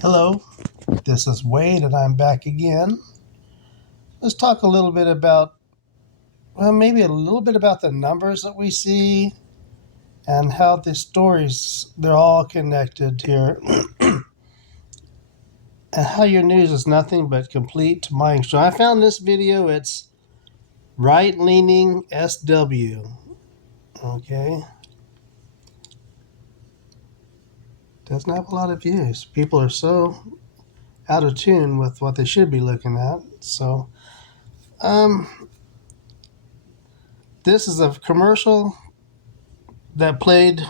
Hello, this is Wade and I'm back again. Let's talk a little bit about, maybe a little bit about the numbers that we see and how the stories, they're all connected here. And how your news is nothing but complete mind control. I found this video, it's right-leaning SW, okay? Doesn't have a lot of views. People are so out of tune with what they should be looking at. So, this is a commercial that played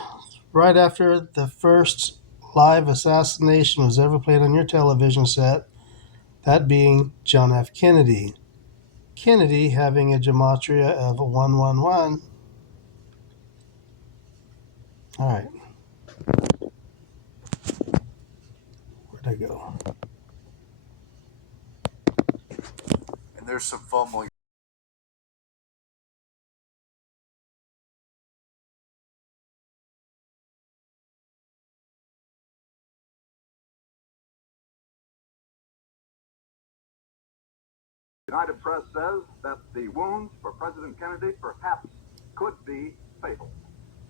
right after the first live assassination was ever played on your television set, that being John F. Kennedy. Kennedy having a gematria of 111. All right. Where'd I go? And there's some fumbling. United Press says that the wounds for President Kennedy perhaps could be fatal.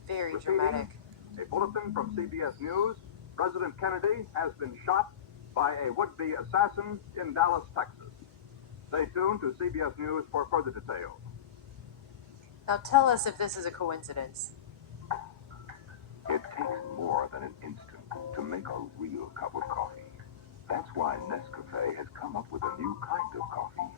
Very Repeating dramatic. A bulletin from CBS News, President Kennedy has been shot by a would-be assassin in Dallas, Texas. Stay tuned to CBS News for further details. Now tell us if this is a coincidence. It takes more than an instant to make a real cup of coffee. That's why Nescafe has come up with a new kind of coffee.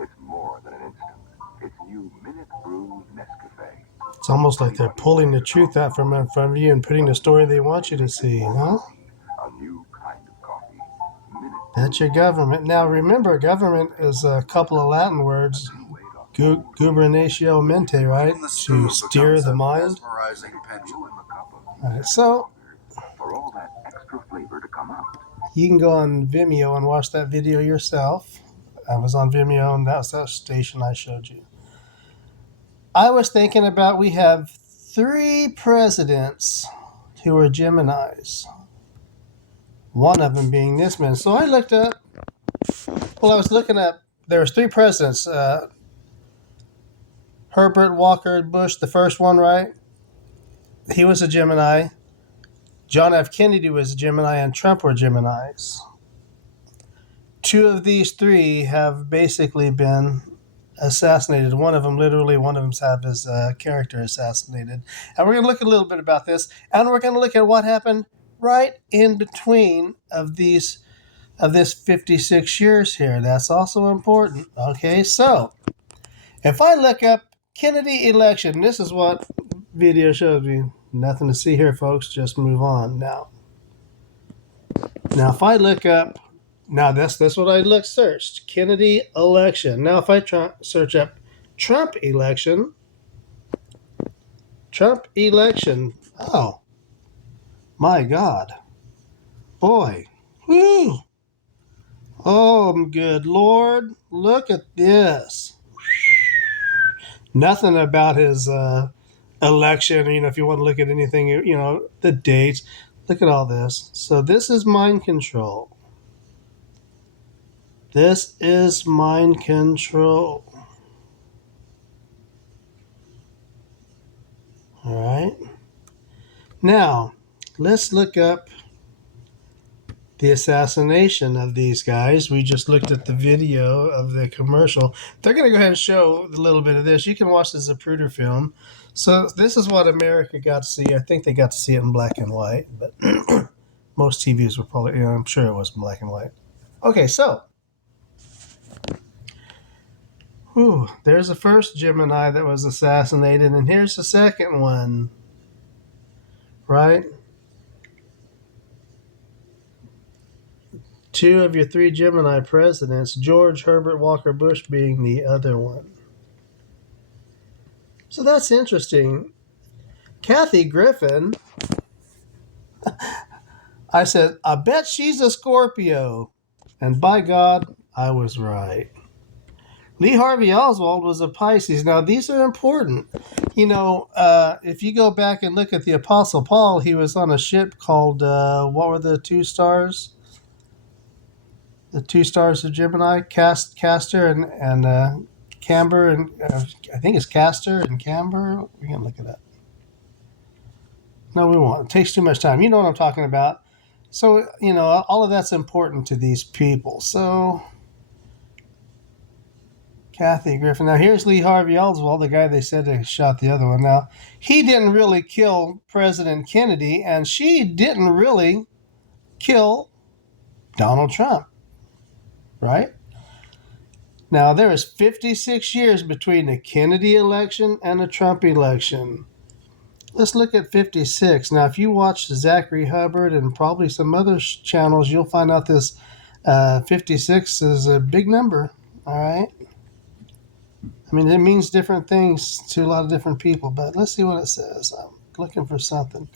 It's more than an instant. It's new Minute Brew Nescafe. It's almost like they're pulling the truth out from in front of you and putting the story they want you to see, huh? A new kind of coffee. That's your government. Now remember, government is a couple of Latin words, gubernatio mente, right? To steer the mind. Mesmerizing pendulum. All right, so For all that extra flavor to come out. you can go on Vimeo and watch that video yourself. I was on Vimeo, and that's that station I showed you. I was thinking about, we have 3 presidents who are Geminis. One of them being this man. So I looked up, I was looking up, there was 3 presidents. Herbert Walker Bush, the first one, right? He was a Gemini. John F. Kennedy was a Gemini, and Trump were Geminis. 2 of these 3 have basically been assassinated. One of them had his character assassinated. And we're going to look a little bit about this, and we're going to look at what happened right in between of this 56 years here. That's also important. Okay, so if I look up Kennedy election, this is what video shows me. Nothing to see here, folks. Just move on. Now if I look up, that's what I searched. Kennedy election. Now if I search up Trump election. Oh, my God. Boy. Whew. Oh, good Lord. Look at this. Nothing about his election, if you want to look at anything, the dates. Look at all this. So this is mind control. This is mind control. All right. Now, let's look up the assassination of these guys. We just looked at the video of the commercial. They're going to go ahead and show a little bit of this. You can watch the Zapruder film. So this is what America got to see. I think they got to see it in black and white, but most TVs were probably, I'm sure it was black and white. Okay, so there's the first Gemini that was assassinated, and here's the second one, right? 2 of your 3 Gemini presidents, George Herbert Walker Bush being the other one. So that's interesting. Kathy Griffin, I said, I bet she's a Scorpio. And by God, I was right. Lee Harvey Oswald was a Pisces. Now, these are important. If you go back and look at the Apostle Paul, he was on a ship called, what were the 2 stars? The two stars of Gemini, Castor and Camber, and I think it's Castor and Camber. We can look it up. No, we won't. It takes too much time. You know what I'm talking about. So, all of that's important to these people. So, Kathy Griffin. Now, here's Lee Harvey Oswald, the guy they said they shot the other one. Now, he didn't really kill President Kennedy, and she didn't really kill Donald Trump, right? Now, there is 56 years between the Kennedy election and the Trump election. Let's look at 56. Now, if you watch Zachary Hubbard and probably some other channels, you'll find out this 56 is a big number, all right? I mean, it means different things to a lot of different people, but let's see what it says. I'm looking for something.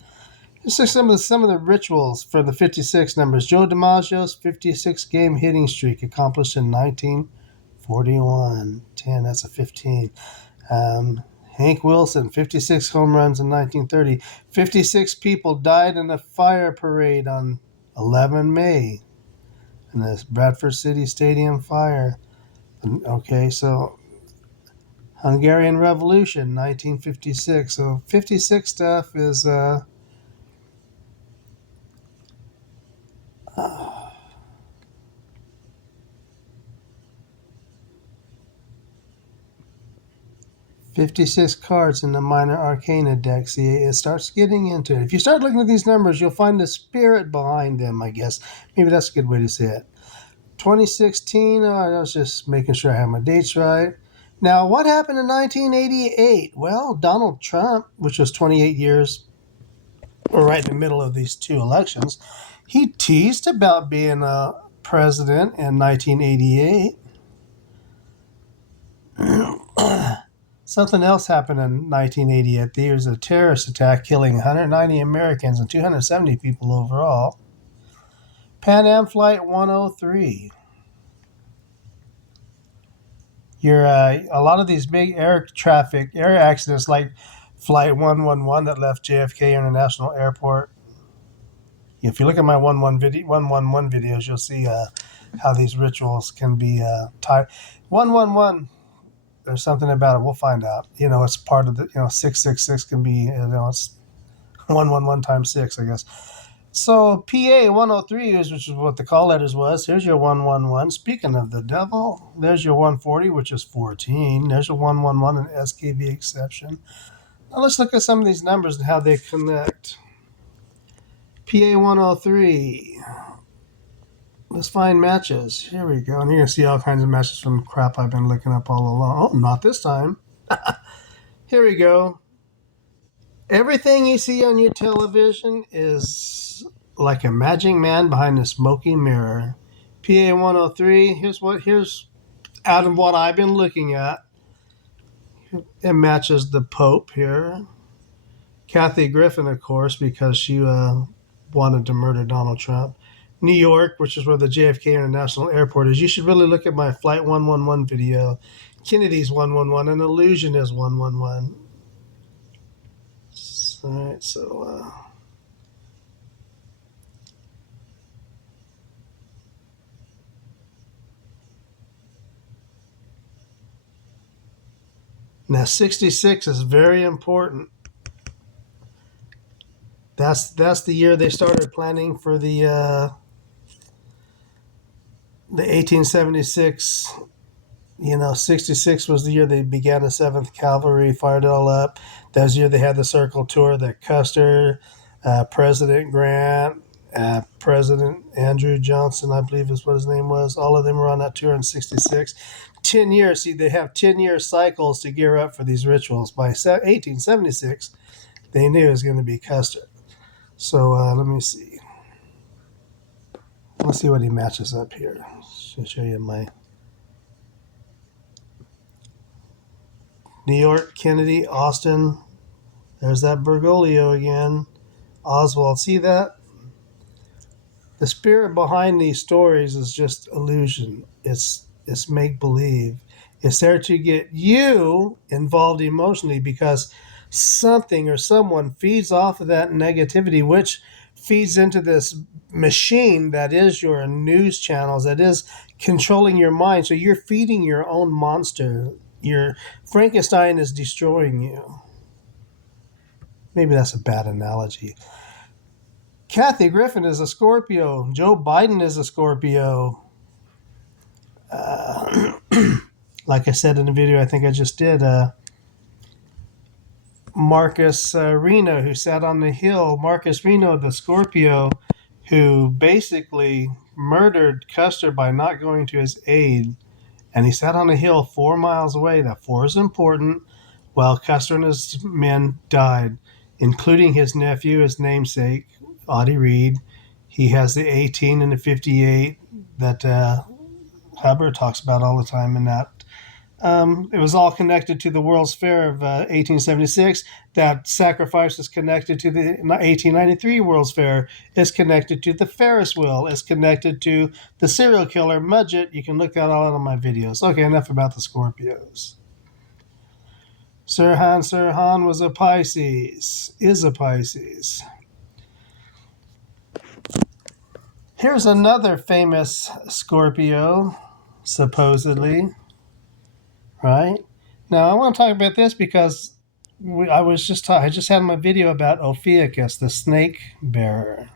This is some of the rituals for the 56 numbers. Joe DiMaggio's 56-game hitting streak accomplished in 1941. 10, that's a 15. Hank Wilson, 56 home runs in 1930. 56 people died in a fire parade on 11 May in the Bradford City Stadium fire. Okay, so Hungarian Revolution, 1956. So 56 stuff is 56 cards in the minor arcana deck. See, it starts getting into it. If you start looking at these numbers, you'll find the spirit behind them, I guess. Maybe that's a good way to say it. 2016, I was just making sure I have my dates right. Now, what happened in 1988? Well, Donald Trump, which was 28 years, or right in the middle of these two elections, he teased about being a president in 1988. Something else happened in 1988. There was a terrorist attack killing 190 Americans and 270 people overall. Pan Am Flight 103. A lot of these big air accidents like Flight 111 that left JFK International Airport. If you look at my 111 videos, you'll see how these rituals can be tied. 111, there's something about it. We'll find out. It's part of the, 666 can be, it's 111 times 6, I guess. So PA 103 which is what the call letters was. Here's your 111. Speaking of the devil, there's your 140, which is 14. There's your 111, an SKV exception. Now let's look at some of these numbers and how they connect. PA 103. Let's find matches. Here we go. And you're going to see all kinds of matches from crap I've been looking up all along. Oh, not this time. Here we go. Everything you see on your television is like a magic man behind a smoky mirror. PA 103, here's out of what I've been looking at. It matches the Pope here. Kathy Griffin, of course, because she wanted to murder Donald Trump. New York, which is where the JFK International Airport is. You should really look at my Flight 111 video. Kennedy's 111, and Illusion is 111. All right, so now 66 is very important. That's the year they started planning for the 1876. 66 was the year they began the 7th Cavalry, fired it all up. That was the year they had the circle tour that Custer, President Grant, President Andrew Johnson, I believe is what his name was. All of them were on that tour in 66. 10 years. See, they have 10-year cycles to gear up for these rituals. By 1876, they knew it was going to be Custer. So let me see. Let's see what he matches up here. I'll show you my New York, Kennedy, Austin. There's that Bergoglio again. Oswald. See that? The spirit behind these stories is just illusion. It's make-believe. It's there to get you involved emotionally because something or someone feeds off of that negativity, which feeds into this machine that is your news channels, that is controlling your mind. So you're feeding your own monster. Your Frankenstein is destroying you. Maybe that's a bad analogy. Kathy Griffin is a Scorpio. Joe Biden is a Scorpio. Like I said in the video I think I just did, Marcus Reno, who sat on the hill. Marcus Reno, the Scorpio, who basically murdered Custer by not going to his aid. And he sat on a hill 4 miles away. That 4 is important. While Custer and his men died, including his nephew, his namesake, Audie Reed. He has the 18 and the 58 that Hubbard talks about all the time in that. It was all connected to the World's Fair of 1876. That sacrifice is connected to the 1893 World's Fair. Is connected to the Ferris wheel. Is connected to the serial killer Mudgett. You can look that all out on my videos. Okay, enough about the Scorpios. Sirhan was a Pisces. Is a Pisces. Here's another famous Scorpio, supposedly. Right? Now, I want to talk about this because I just had my video about Ophiuchus, the snake bearer.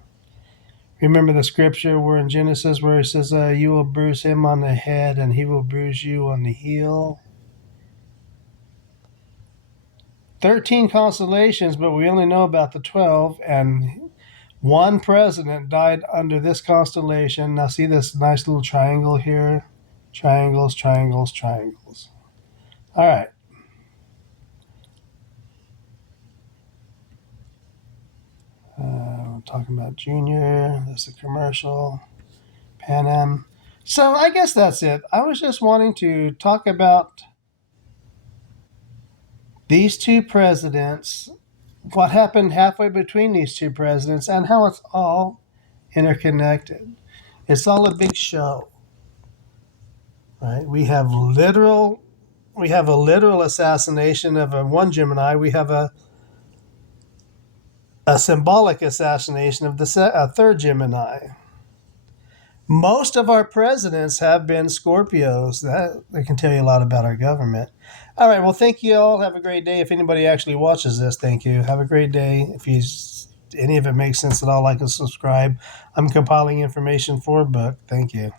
Remember the scripture where in Genesis where it says, you will bruise him on the head and he will bruise you on the heel? 13 constellations, but we only know about the 12, and one president died under this constellation. Now see this nice little triangle here? Triangles, triangles, triangles. All right. We're talking about Junior. There's a commercial. Pan Am. So I guess that's it. I was just wanting to talk about these two presidents, what happened halfway between these two presidents, and how it's all interconnected. It's all a big show. Right? We have a literal assassination of one Gemini. We have a symbolic assassination of the third Gemini. Most of our presidents have been Scorpios. That they can tell you a lot about our government. All right. Well, thank you all. Have a great day. If anybody actually watches this, thank you. Have a great day. If any of it makes sense at all, like and subscribe. I'm compiling information for a book. Thank you.